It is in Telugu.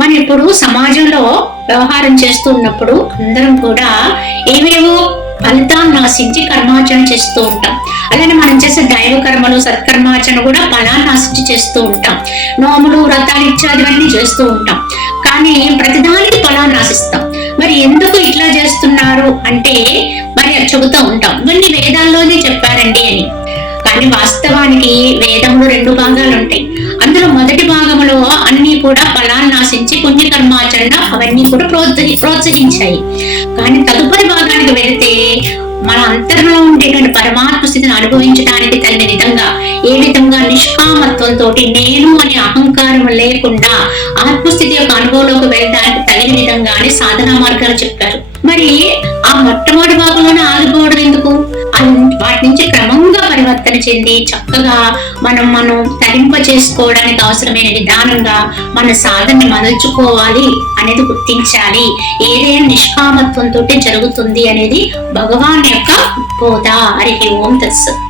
మనం ఇప్పుడు సమాజంలో వ్యవహారం చేస్తూ ఉన్నప్పుడు అందరం కూడా ఏవేవో ఫలితాన్ని ఆశించి కర్మాచరణ చేస్తూ ఉంటాం. అలానే మనం చేసే దైవ కర్మలు సత్కర్మాచరణ కూడా ఫలాన్ని ఆశించి చేస్తూ ఉంటాం. నోములు వ్రతాలు ఇత్యాదివన్నీ చేస్తూ ఉంటాం. కానీ ప్రతిదానికి ఫలాన్ని ఆశిస్తాం. మరి ఎందుకు ఇట్లా చేస్తున్నారు అంటే మరి చెబుతూ ఉంటాం, ఇవన్నీ వేదాల్లోనే చెప్పారండి అని. కానీ వాస్తవానికి వేదంలో 2 భాగాలు ఉంటాయి. అందులో మొదటి భాగంలో అన్ని కూడా ఫలాన్ని ఆశించి పుణ్యకర్మాచరణ అవన్నీ కూడా ప్రోత్సహించాయి. కానీ తదుపరి భాగానికి వెళితే మన అంతరంలో ఉండేటువంటి పరమాత్మ స్థితిని అనుభవించడానికి తగిన విధంగా, ఏ విధంగా నిష్కామత్వంతో నేను అనే అహంకారం లేకుండా ఆత్మస్థితి యొక్క అనుభవంలోకి వెళ్ళడానికి తగిన విధంగానే సాధనా మార్గాలు చెప్పారు. మరి ఆ మొట్టమొదటి భాగంలోనే ఆగిపోవడం ఎందుకు? వాటి నుంచి క్రమంగా పరివర్తన చెంది చక్కగా మనం తరింప చేసుకోవడానికి అవసరమైన విధానంగా మన సాధనని మలుచుకోవాలి అనేది గుర్తించాలి. ఏదైనా నిష్కామత్వంతో జరుగుతుంది అనేది భగవాన్ యొక్క బోధ. హరి ఓం తత్సత్.